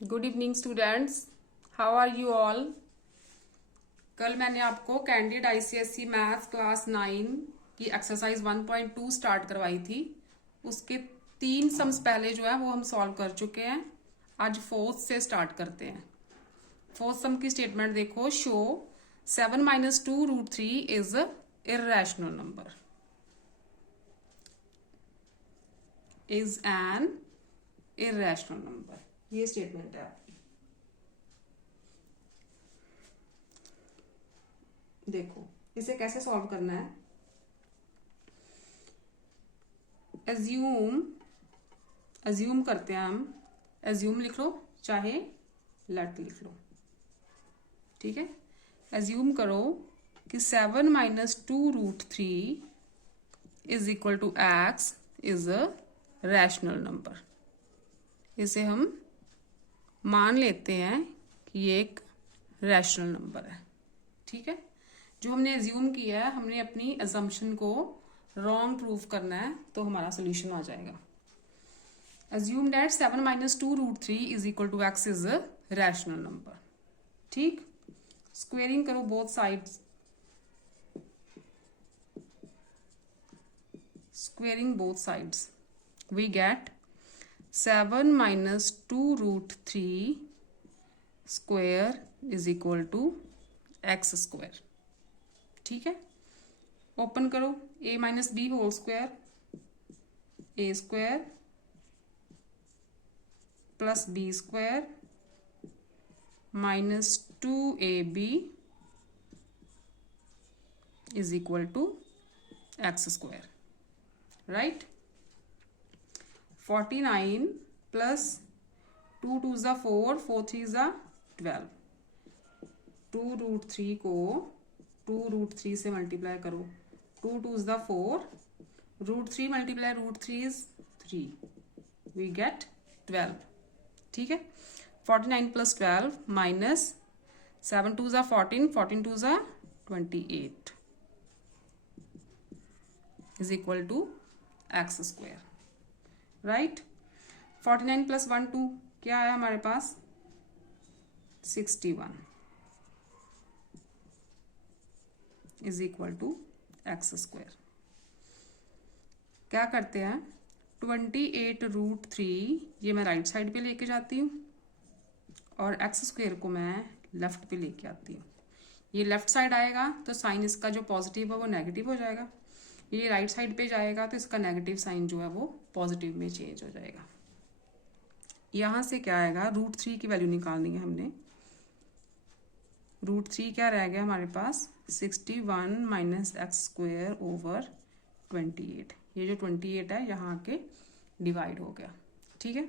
Good evening students, how are you all. कल मैंने आपको कैंडिड आईसीएसई मैथ्स क्लास 9 की एक्सरसाइज 1.2 स्टार्ट करवाई थी। उसके 3 सम्स पहले जो है वो हम सॉल्व कर चुके हैं। आज फोर्थ से स्टार्ट करते हैं। फोर्थ सम की स्टेटमेंट देखो। Show 7 - 2√3 is irrational number, is an irrational number. ये स्टेटमेंट है आपकी। देखो इसे कैसे सॉल्व करना है। एज्यूम एज्यूम करते हैं हम। एज्यूम लिख लो चाहे लेट लिख लो, ठीक है। एज्यूम करो कि 7 - 2√3 is equal to x is a rational number. इसे हम मान लेते हैं कि ये एक रैशनल नंबर है, ठीक है। जो हमने एज्यूम किया है, हमने अपनी अजम्पशन को रॉन्ग प्रूव करना है, तो हमारा सोल्यूशन आ जाएगा। Assume that 7 - 2√3 is equal to x is a rational number. ठीक, स्क्वेयरिंग करो both sides. Squaring both sides, we get 7 - 2√3 square is equal to x square. ठीक है, ओपन करो। a - b whole square, a square plus b square -2ab is equal to x square, right? 49 plus 2 2 is 4, 4 3 is 12। 2√3 को 2√3 से multiply करो। 2 2 is 4, √3 multiply √3 is 3, we get 12, ठीक है। 49 plus 12 minus 7 2 is 14, 14 2 is 28 is equal to x square, right? 49 plus 1 2 क्या है हमारे पास? 61 is equal to x square। क्या करते हैं, 28√3 ये मैं राइट साइड पे लेके जाती हूँ और एक्स स्क्वेयर को मैं लेफ्ट पे लेके आती हूँ। ये लेफ्ट साइड आएगा तो साइन इसका जो पॉजिटिव है वो नेगेटिव हो जाएगा। ये राइट साइड पे जाएगा तो इसका नेगेटिव साइन जो है वो पॉजिटिव में चेंज हो जाएगा। यहाँ से क्या आएगा, √3 की वैल्यू निकालनी है हमने। √3 क्या रह गया हमारे पास? 61 - x स्क्वेयर ओवर 28। ये जो 28 है यहाँ आके डिवाइड हो गया, ठीक है।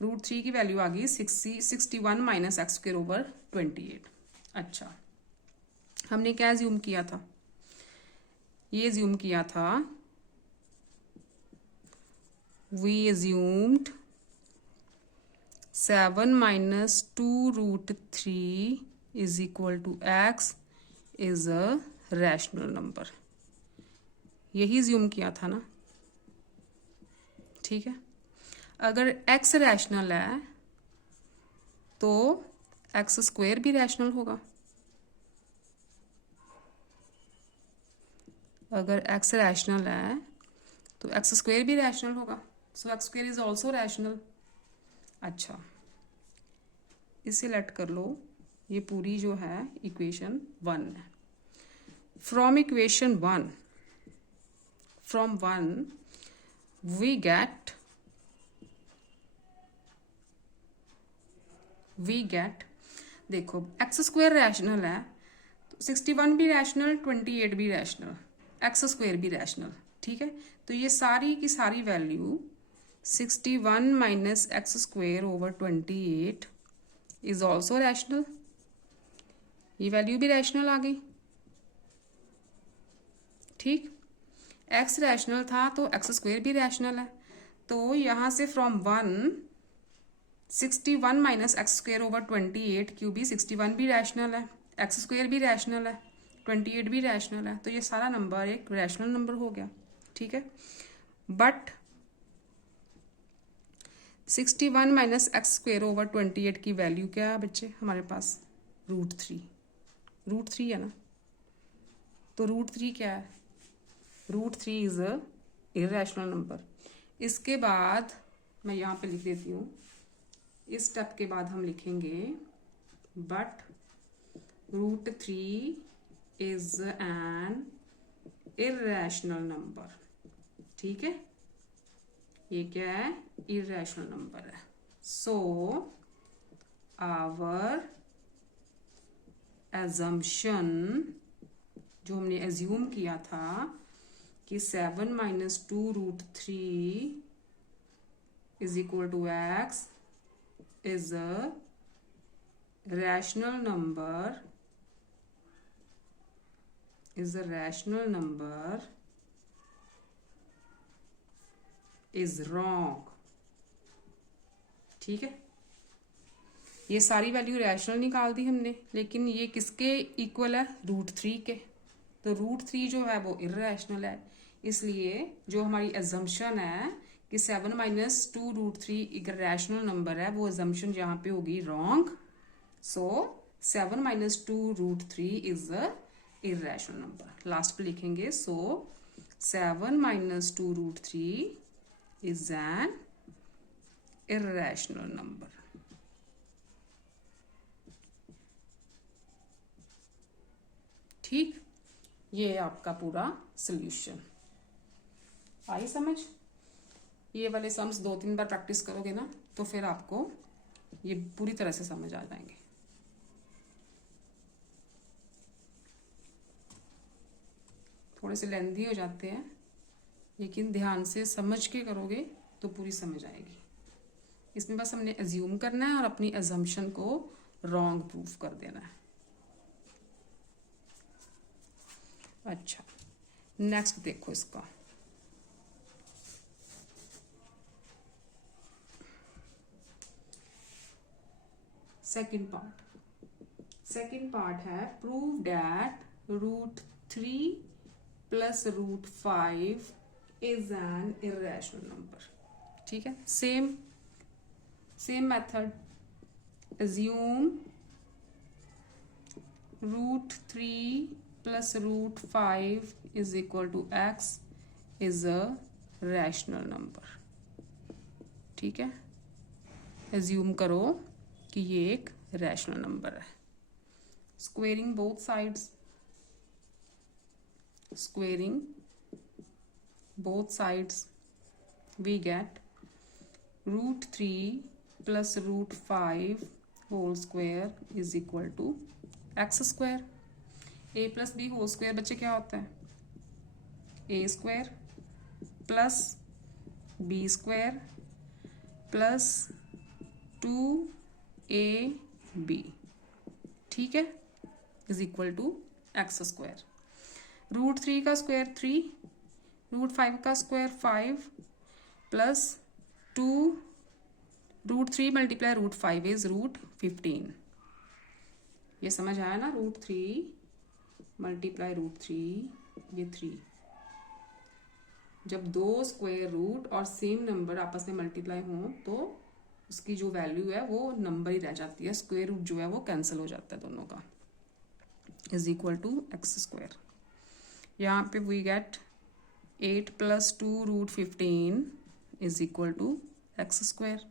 √3 की वैल्यू आ गई 61 - x स्क्वेयर ओवर 28। अच्छा, हमने क्या ज्यूम किया था? ये ज्यूम किया था, we assumed 7 - 2√3 is equal to x is a rational number. यही ज्यूम किया था ना, ठीक है। अगर x रैशनल है तो x स्क्वेयर भी रैशनल होगा। अगर x रैशनल है तो x स्क्वेयर भी रैशनल होगा। सो x square is also rational. अच्छा, इसे लेट कर लो। ये पूरी जो है इक्वेशन 1 है। फ्रॉम इक्वेशन 1 we get देखो एक्स स्क्वेयर रैशनल है तो 61 भी रैशनल, 28 भी रैशनल, एक्स स्क्वेयर भी रैशनल, ठीक है। तो ये सारी की सारी value 61 - x square over 28 is also rational. ये वैल्यू भी रैशनल आ गई, ठीक। x रैशनल था तो x स्क्वेयर भी रैशनल है। तो यहाँ से फ्रॉम 61 - x स्क्वेयर ओवर 28 क्यों भी 61 भी रैशनल है, x स्क्वेयर भी रैशनल है, 28 भी रैशनल है। तो ये सारा नंबर एक रैशनल नंबर हो गया, ठीक है। But 61 minus x square over 28 की वैल्यू क्या है बच्चे हमारे पास? √3। √3 है ना, तो √3 क्या है? √3 इज अ इरेशनल नंबर। इसके बाद मैं यहाँ पे लिख देती हूँ, इस स्टेप के बाद हम लिखेंगे but √3 is an irrational number. ठीक है, ये क्या है? इरेशनल नंबर है। सो आवर एजम्पशन, जो हमने एज्यूम किया था कि 7 minus 2√3 is equal to x is a rational number is wrong। ठीक है, ये सारी वैल्यू रैशनल निकाल दी हमने, लेकिन ये किसके इक्वल है? √3 के। तो √3 जो है वो इरेशनल है, इसलिए जो हमारी एजम्पशन है कि 7 माइनस 2√3 एक रैशनल नंबर है, वो एजम्पशन यहाँ पे होगी wrong. So 7 minus 2√3 is a irrational number. Last पे लिखेंगे सो 7 minus 2√3 is an irrational number. ठीक, ये आपका पूरा सोल्यूशन आई समझ। ये वाले सम्स 2-3 बार प्रैक्टिस करोगे ना तो फिर आपको ये पूरी तरह से समझ आ जाएंगे। थोड़े से लेंथी हो जाते हैं, लेकिन ध्यान से समझ के करोगे तो पूरी समझ आएगी। इसमें बस हमने एज्यूम करना है और अपनी एजम्पशन को रॉन्ग प्रूफ कर देना है। अच्छा, नेक्स्ट देखो इसका। सेकंड पार्ट है prove that √3 plus √5 is an irrational number. ठीक है, same method. Assume √3 plus √5 is equal to x is a rational number. ठीक है, एज्यूम करो कि ये एक रैशनल नंबर है। Squaring both sides, we get √3 plus √5 whole square is equal to x square। a plus b whole square बच्चे क्या होता है? a square plus b square plus 2ab। ठीक है, is equal to x square. √3 का square 3, √5 का square 5 plus 2 √3 multiply √5 is √15। ये समझ आया ना? √3 मल्टीप्लाई √3 ये 3। जब दो स्क्वायर रूट और सेम नंबर आपस में मल्टीप्लाई हों तो उसकी जो वैल्यू है वो नंबर ही रह जाती है, स्क्वायर रूट जो है वो कैंसिल हो जाता है दोनों का। Is equal to x square. यहाँ पे we get 8 plus 2√15 is equal to x square.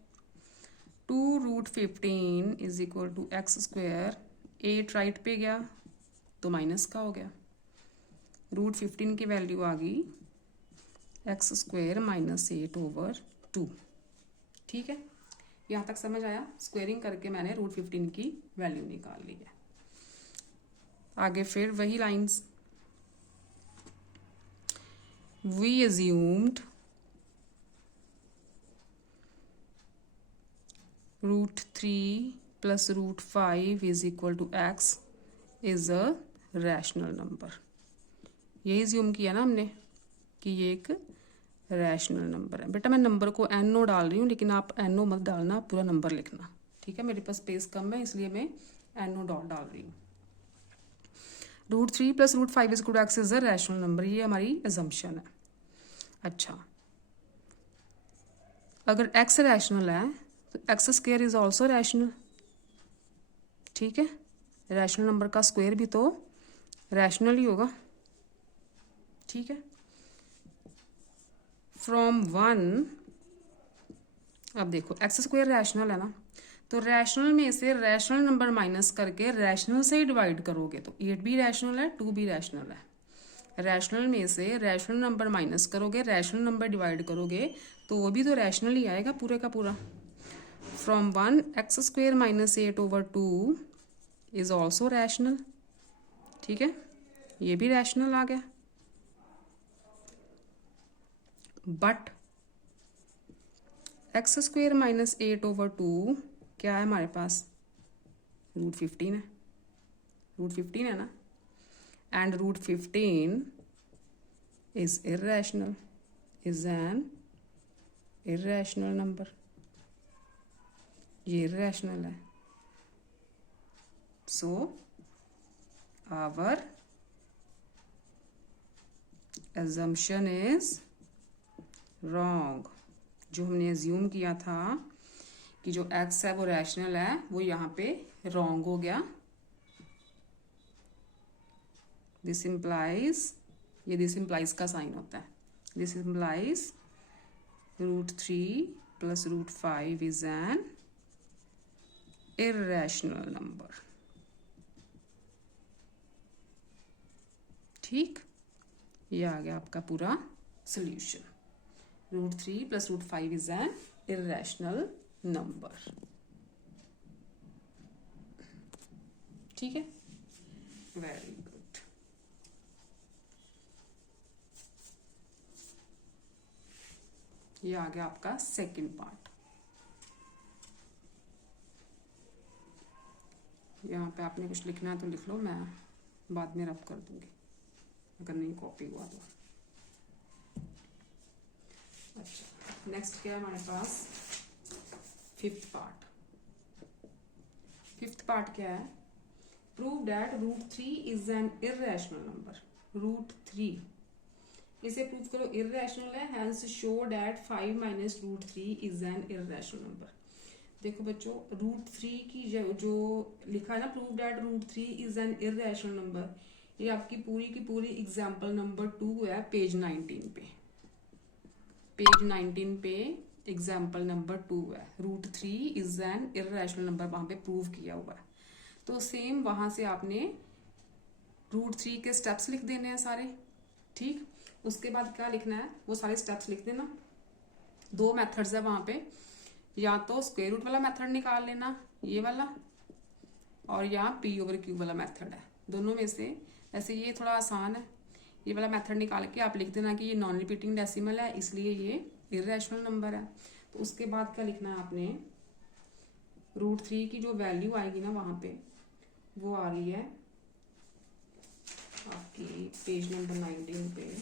2√15 is equal to x square. 8 right पे गया तो माइनस का हो गया। √15 की वैल्यू आ गई एक्स स्क्वायर माइनस 8/2। ठीक है, यहाँ तक समझ आया? स्क्वेयरिंग करके मैंने √15 की वैल्यू निकाल ली है। आगे फिर वही lines. We assumed √3 plus √5 is equal to x is a rational number। ये assume किया ना हमने कि ये एक रैशनल नंबर है। बेटा मैं नंबर को NO डाल रही हूँ, लेकिन आप NO मत डालना, पूरा नंबर लिखना। ठीक है, मेरे पास स्पेस कम है इसलिए मैं NO डॉट डाल रही हूँ। √3 plus √5 is equal to x is a rational number, ये हमारी assumption है। अच्छा, अगर x रैशनल है तो x square is also rational, ठीक है। रैशनल नंबर का स्क्वायर भी तो रैशनल ही होगा, ठीक है। फ्रॉम 1, अब देखो एक्स स्क्वायर रैशनल है ना, तो रैशनल में से रैशनल नंबर माइनस करके रैशनल से ही डिवाइड करोगे तो 8 भी रैशनल है, 2 भी रैशनल है। रैशनल में से रैशनल नंबर माइनस करोगे, रैशनल नंबर डिवाइड करोगे तो वो भी तो रैशनल ही आएगा पूरे का पूरा। From 1 x square minus 8/2 is also rational, ठीक है, ये भी रैशनल आ गया। बट एक्स स्क्वायर माइनस 8/2 क्या है हमारे पास, √15 है, √15 है ना, and √15 is irrational, is an irrational number, ये इर्रेशनल है। So our assumption is wrong. जो हमने एज्यूम किया था कि जो x है वो रैशनल है, वो यहाँ पे रॉन्ग हो गया। दिस इम्प्लाइज, ये दिस इम्प्लाइज का साइन होता है, this implies √3 + √5 is an irrational number, ठीक। ये आ गया आपका पूरा solution. √3 + √5 is an irrational number, ठीक है, वेरी गुड। ये आ गया आपका सेकंड पार्ट। यहाँ पे आपने कुछ लिखना है तो लिख लो, मैं बाद में रब कर दूंगी अगर नहीं कॉपी हुआ तो। अच्छा, नेक्स्ट क्या है हमारे पास, फिफ्थ पार्ट। फिफ्थ पार्ट क्या है, prove that √3 is an irrational number. √3 इसे प्रूव करो इर्रेशनल है, hence show that 5 - √3 is an irrational number. देखो बच्चों, √3 की जो लिखा है ना, prove that √3 is an irrational number, ये आपकी पूरी की पूरी एग्जाम्पल नंबर 2 है, पेज 19 पे। पेज 19 पे एग्जाम्पल नंबर 2 है, √3 इज एन इर्रेशनल नंबर, वहां पे प्रूव किया हुआ है। तो सेम वहां से आपने √3 के स्टेप्स लिख देने हैं सारे, ठीक। उसके बाद क्या लिखना है, वो सारे स्टेप्स लिख देना। 2 मेथड्स है वहां पे, या तो स्क्वायर रूट वाला मेथड निकाल लेना, ये वाला, और यहाँ p/q वाला मेथड है। दोनों में से ऐसे ये थोड़ा आसान है, ये वाला मेथड निकाल के आप लिख देना कि ये नॉन रिपीटिंग डेसिमल है, इसलिए ये इर्रेशनल नंबर है। तो उसके बाद क्या लिखना है आपने, √3 की जो वैल्यू आएगी ना वहां पे, वो आ रही है आपकी पेज नंबर 19 पे।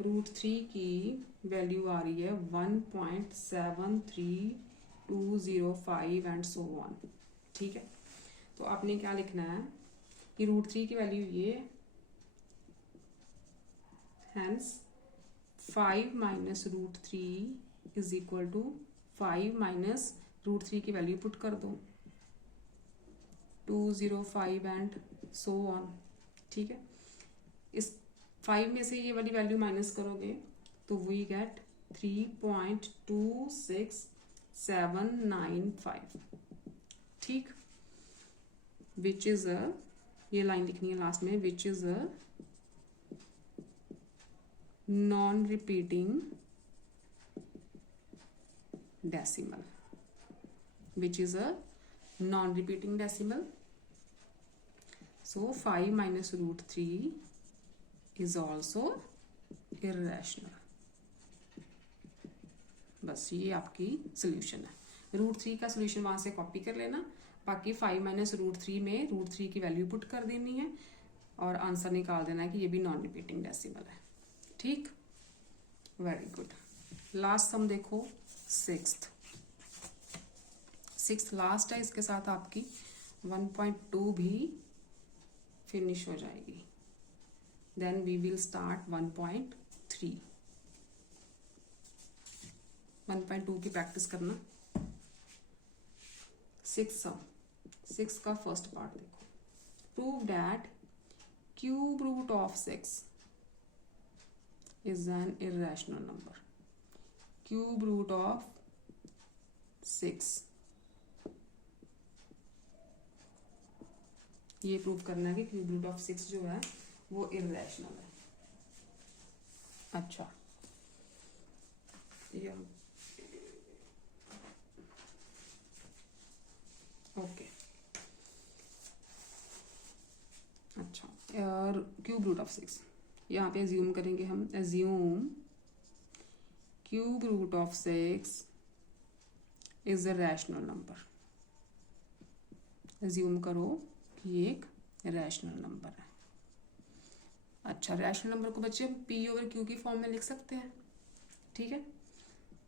√3 की वैल्यू आ रही है 1.73205 एंड सो ऑन, ठीक है। तो आपने क्या लिखना है कि √3 की वैल्यू ये, हेंस 5 - √3 इज इक्वल टू 5 - √3 की वैल्यू पुट कर दो 205 एंड सो ऑन, ठीक है। इस 5 में से ये वाली वैल्यू माइनस करोगे तो वी गेट 3.26795, ठीक। विच इज अ, ये लाइन लिखनी है लास्ट में, which is a non repeating decimal, which is a non repeating decimal. So 5 - √3 is also irrational। बस ये आपकी सोल्यूशन है। √3 का सोल्यूशन वहां से कॉपी कर लेना, बाकी 5 - √3 में √3 की वैल्यू पुट कर देनी है और आंसर निकाल देना है कि ये भी नॉन रिपीटिंग डेसिमल है, ठीक, वेरी गुड। लास्ट सम देखो, सिक्स्थ लास्ट है, इसके साथ आपकी 1.2 भी फिनिश हो जाएगी। Then we will start 1.3। 1.2 की प्रैक्टिस करना। 6 का फर्स्ट पार्ट देखो, prove that cube root of 6 is an irrational number. Cube root of 6 ये प्रूव करना है कि क्यूब रूट ऑफ 6 जो है वो इरेशनल है। अच्छा, ओके, अच्छा, और क्यूब रूट ऑफ 6 यहाँ पे एज्यूम करेंगे हम। Assume cube root of 6 is a rational number. Assume करो कि ये एक रैशनल नंबर है। अच्छा, रैशनल नंबर को बच्चे पी ओवर क्यू की फॉर्म में लिख सकते हैं, ठीक है।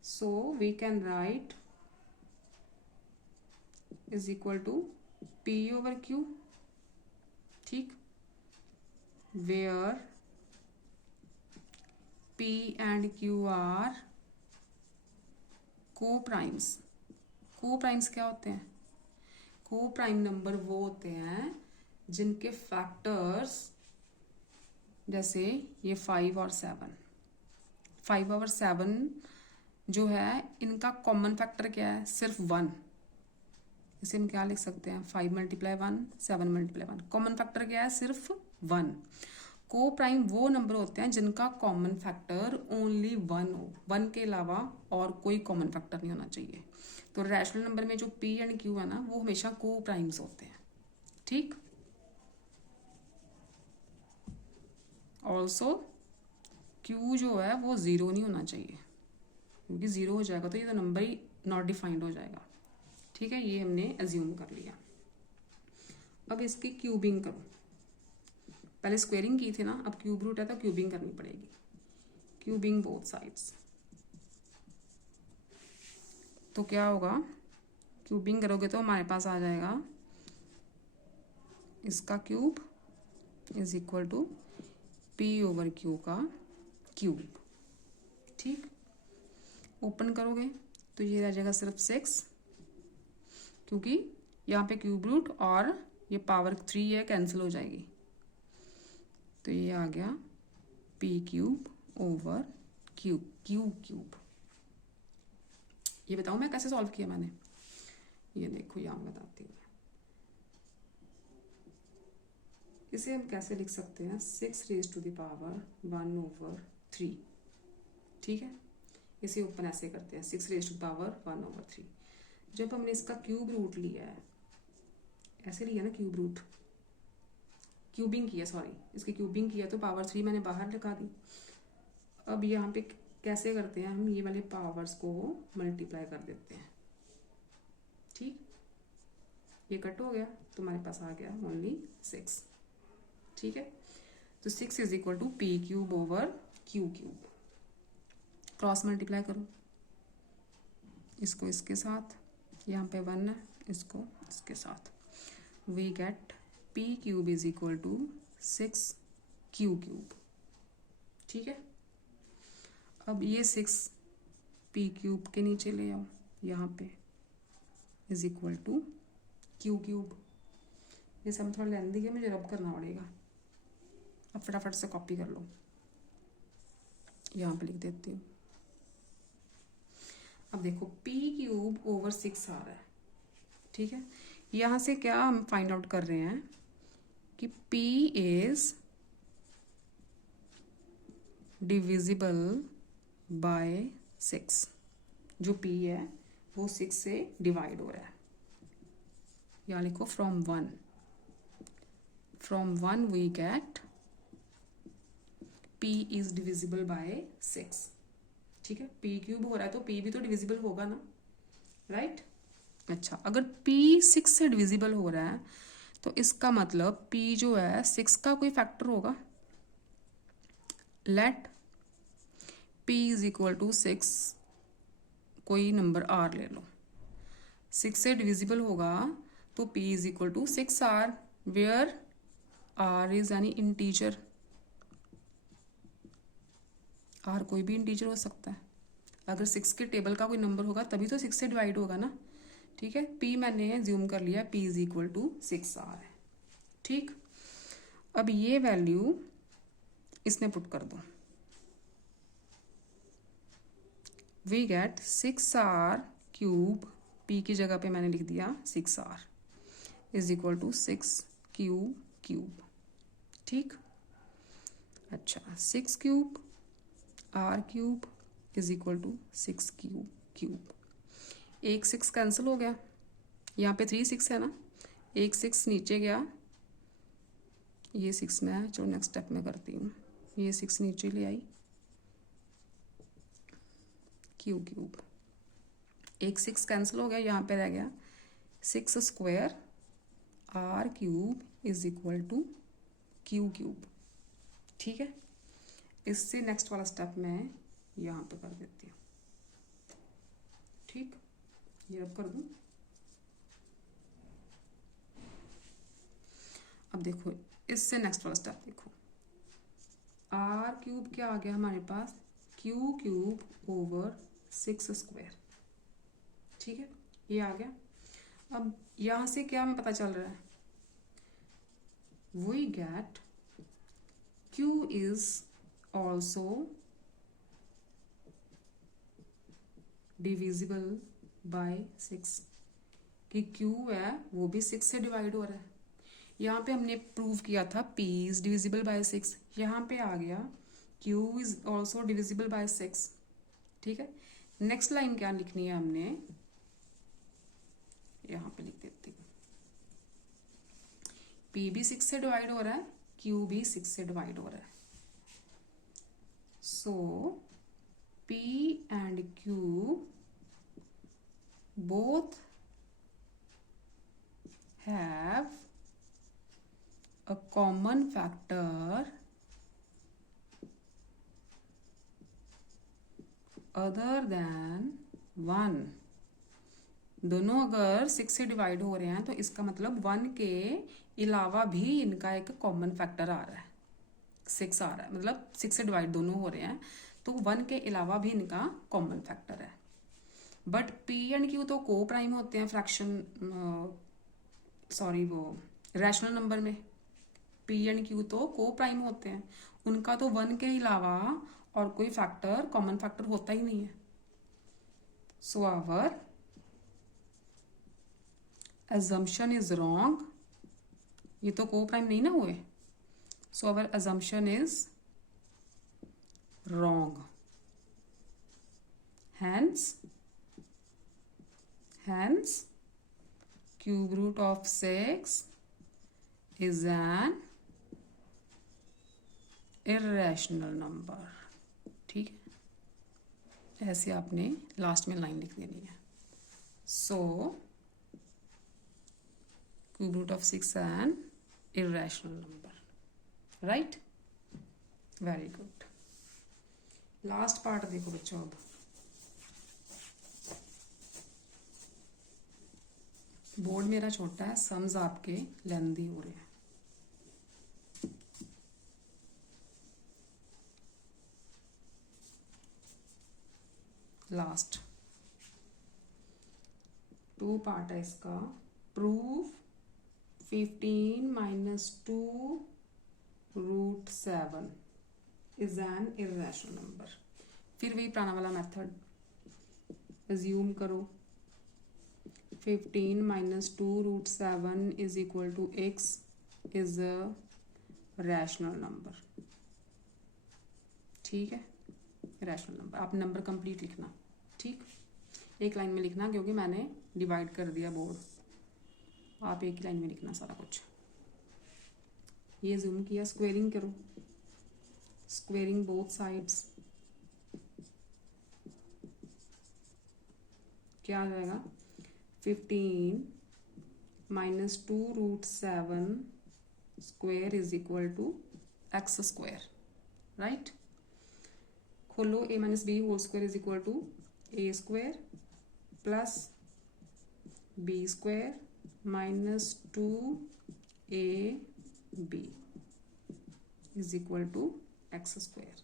So we can write is equal to P over Q, ठीक, where P and Q are coprimes. Coprimes क्या होते हैं? को प्राइम नंबर वो होते हैं जिनके फैक्टर्स, जैसे ये 5 और 7, 5 और 7 जो है इनका कॉमन फैक्टर क्या है? सिर्फ 1। इसे हम क्या लिख सकते हैं? 5 × 1 7 × 1। कॉमन फैक्टर क्या है? सिर्फ 1। को प्राइम वो नंबर होते हैं जिनका कॉमन फैक्टर ओनली 1 हो, 1 के अलावा और कोई कॉमन फैक्टर नहीं होना चाहिए। तो रैशनल नंबर में जो P एंड Q है ना, वो हमेशा को प्राइम्स होते हैं, ठीक। ऑल्सो Q जो है वो 0 नहीं होना चाहिए, क्योंकि 0 हो जाएगा तो ये तो नंबर ही नॉट डिफाइंड हो जाएगा, ठीक है। ये हमने एज्यूम कर लिया। अब इसकी क्यूबिंग करो। पहले स्क्वेयरिंग की थी ना, अब क्यूब रूट है तो क्यूबिंग करनी पड़ेगी। Cubing both sides. तो क्या होगा? क्यूबिंग करोगे तो हमारे पास आ जाएगा इसका cube is equal to P over Q का क्यूब, ठीक। ओपन करोगे तो ये रह जाएगा सिर्फ 6, क्योंकि यहाँ पे क्यूब रूट और ये पावर 3 है, कैंसिल हो जाएगी। तो ये आ गया P क्यूब ओवर क्यूब। ये बताऊँ मैं कैसे सॉल्व किया मैंने? ये देखो, यहाँ बताती हूँ। इसे हम कैसे लिख सकते हैं? 6 raise to the power 1 over 3, ठीक है। इसे ओपन ऐसे करते हैं, 6 raise to the power 1 over 3। जब हमने इसका क्यूब रूट लिया है, ऐसे लिया ना क्यूब रूट, क्यूबिंग किया, सॉरी, इसकी क्यूबिंग किया तो पावर 3 मैंने बाहर लगा दी। अब यहाँ पे कैसे करते हैं हम? ये वाले पावर्स को मल्टीप्लाई कर देते हैं, ठीक। ये कट हो गया तो हमारे पास आ गया ओनली 6, ठीक है। तो 6 is equal to P cube over Q cube. Cross multiply करो, इसको इसके साथ, यहाँ पे 1 है, इसको इसके साथ, we get P cube is equal to 6 Q cube, ठीक है। अब ये 6 P क्यूब के नीचे ले आओ, यहाँ पे is equal to Q cube. ये सब थोड़ा लेंदी है, मुझे रब करना पड़ेगा। अब फटाफट से कॉपी कर लो, यहाँ पे लिख देती हूँ। अब देखो P क्यूब ओवर 6 आ रहा है, ठीक है। यहाँ से क्या हम फाइंड आउट कर रहे हैं कि P इज डिविजिबल बाय 6। जो P है वो 6 से डिवाइड हो रहा है। यहाँ लिखो from 1 we get P is divisible by 6, ठीक है। P क्यूब हो रहा है तो P भी तो डिविजिबल होगा ना, राइट। अच्छा, अगर P 6 से डिविजिबल हो रहा है तो इसका मतलब P जो है 6 का कोई फैक्टर होगा। Let P is equal to 6, कोई नंबर R ले लो, 6 से डिविजिबल होगा तो P is equal to 6R, where R is यानी इंटीजर। R कोई भी इंटीजर हो सकता है। अगर 6 के टेबल का कोई नंबर होगा तभी तो 6 से डिवाइड होगा ना, ठीक है। p मैंने एज्यूम कर लिया, p is equal to 6r है, ठीक। अब ये वैल्यू इसमें पुट कर दो, we get 6r cube, p की जगह पे मैंने लिख दिया 6r is equal to 6 cube, ठीक। अच्छा 6 cube r cube is equal to 6 cube. एक 6 कैंसिल हो गया, यहाँ पे 3 6 है ना, एक 6 नीचे गया, ये 6 मैं जो नेक्स्ट स्टेप में करती हूँ, ये 6 नीचे ले आई, क्यूब, एक 6 कैंसिल हो गया, यहाँ पे रह गया 6 square r cube is equal two cube, ठीक है। इससे नेक्स्ट वाला स्टेप मैं यहाँ पे कर देती हूँ, ठीक। ये अब कर दूँ, अब देखो इससे नेक्स्ट वाला स्टेप देखो, r क्यूब क्या आ गया हमारे पास, क्यूब ओवर 6 स्क्वायर, ठीक है, ये आ गया। अब यहाँ से क्या हमें पता चल रहा है, we get q is also divisible by 6, कि q है वो भी 6 से डिवाइड हो रहा है। यहाँ पे हमने प्रूव किया था p इज डिविजिबल बाय 6, यहाँ पे आ गया q is also divisible by 6, ठीक है। नेक्स्ट लाइन क्या लिखनी है हमने, यहाँ पे लिख देती हूँ, p भी 6 से डिवाइड हो रहा है, q भी 6 से डिवाइड हो रहा है, सो p and q both have a common factor other than 1। दोनों अगर 6 से डिवाइड हो रहे हैं तो इसका मतलब 1 के अलावा भी इनका एक कॉमन फैक्टर आ रहा है, 6 आ रहा है, मतलब 6 से डिवाइड दोनों हो रहे हैं तो 1 के अलावा भी इनका कॉमन फैक्टर है। बट p एंड q तो को प्राइम होते हैं फ्रैक्शन, सॉरी वो रैशनल नंबर में p एंड q तो को प्राइम होते हैं, उनका तो 1 के अलावा और कोई फैक्टर कॉमन फैक्टर होता ही नहीं है। So our assumption is wrong, ये तो को प्राइम नहीं ना हुए, so our assumption is wrong, hence cube root of 6 is an irrational number, ठीक है। ऐसे आपने लास्ट में लाइन लिख देनी है, सो cube root of 6 an irrational number, right? Very good। Last part देखो बच्चों, अब बोर्ड मेरा छोटा है, सम्स आपके लेंथी हो रहे हैं। लास्ट 2 पार्ट है इसका, prove 15 minus 2 root 7 is an irrational number। फिर वही पुराना वाला मेथड, एज्यूम करो 15 minus 2 root 7 is equal to x is a rational number, ठीक है, रैशनल नंबर। आप नंबर कंप्लीट लिखना, ठीक, एक लाइन में लिखना क्योंकि मैंने डिवाइड कर दिया बोर्ड, आप एक ही लाइन में लिखना सारा कुछ। ये जूम किया, स्क्वेयरिंग करो, स्क्वेयरिंग बोथ साइड्स, क्या आ जाएगा 15 minus 2 root 7 square is equal to x square, right? खोलो, a minus b whole square is equal to a square plus b square minus 2ab is equal to x square।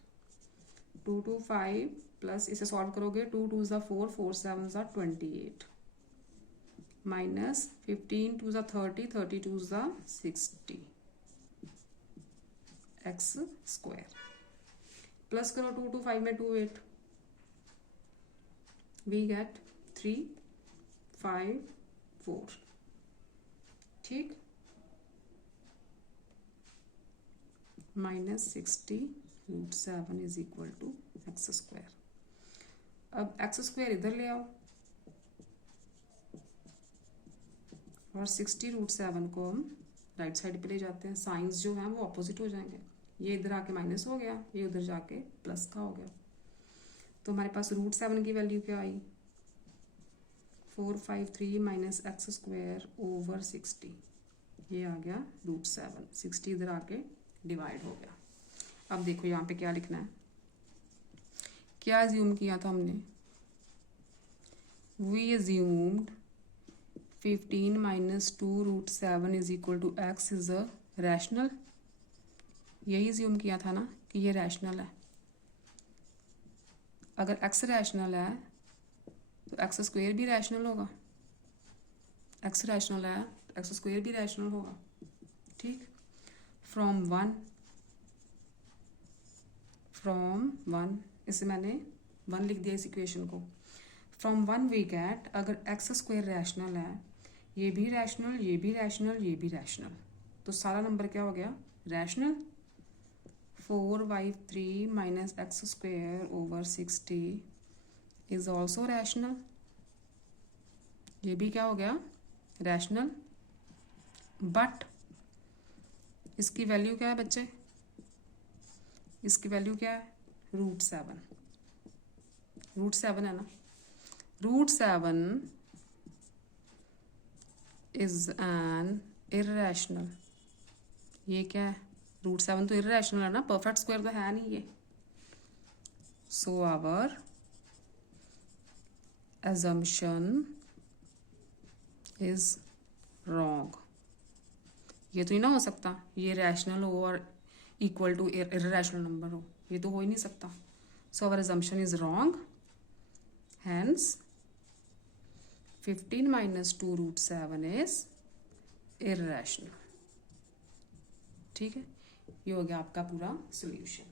2 to 5 plus इसे solve करोगे 2 2 ज़ा 4 4 7 ज़ा 28 minus 15 2 ज़ा 30 32 ज़ा 60 x square plus करो 2 2 5 में 2 8 we get 3 5 4 ठीक minus 60 root 7 is equal to x square. अब एक्स स्क्वायर इधर ले आओ और 60 रूट 7 को हम राइट साइड पे ले जाते हैं। साइंस जो हैं वो ऑपोजिट हो जाएंगे, ये इधर आके माइनस हो गया, ये उधर जाके प्लस का हो गया। तो हमारे पास रूट 7 की वैल्यू क्या आई 453 माइनस एक्स स्क्वायर ओवर 60, ये आ गया रूट 7। 60 इधर आके डिवाइड हो गया। अब देखो यहाँ पे क्या लिखना है, क्या अज्यूम किया था हमने, we assumed 15 minus 2 root 7 is equal to x is a rational. यही अज्यूम किया था ना कि ये रैशनल है। अगर एक्स रैशनल है तो एक्स स्क्वायर भी रैशनल होगा, एक्स रैशनल है तो एक्स स्क्वायर भी रैशनल होगा। ठीक, फ्रॉम वन इसे मैंने 1 लिख दिया इस इक्वेशन को। फ्रॉम 1 वी गेट, अगर एक्स स्क्वायर रैशनल है, ये भी रैशनल, ये भी रैशनल, ये भी रैशनल, तो सारा नंबर क्या हो गया rational. 453 minus x square over 60 is also rational, ये भी क्या हो गया रैशनल। बट इसकी वैल्यू क्या है बच्चे, इसकी वैल्यू क्या है रूट 7, रूट 7 है ना। रूट 7 इज एन इर्रेशनल, ये क्या है रूट 7 तो इर्रेशनल है ना, परफेक्ट स्क्वायर तो है नहीं ये। So our assumption is wrong. ये तो ही ना हो सकता ये रैशनल हो और इक्वल टू इर्रेशनल नंबर हो, ये तो हो ही नहीं सकता। So our assumption is wrong, hence 15 minus 2 root 7 is irrational. ठीक है, ये हो गया आपका पूरा सोल्यूशन।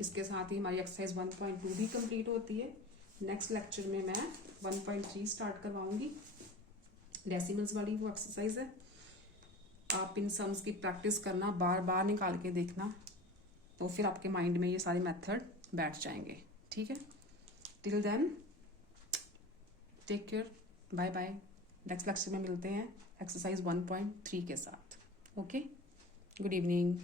इसके साथ ही हमारी एक्सरसाइज 1.2 भी कंप्लीट होती है। नेक्स्ट लेक्चर में मैं 1.3 स्टार्ट करवाऊंगी, डेसिमल्स वाली वो एक्सरसाइज है। आप इन सम्स की प्रैक्टिस करना, बार बार निकाल के देखना, तो फिर आपके माइंड में ये सारे मेथड बैठ जाएंगे। ठीक है, till then take care, bye bye. Next lecture में मिलते हैं एक्सरसाइज 1.3 के साथ। Okay, good evening.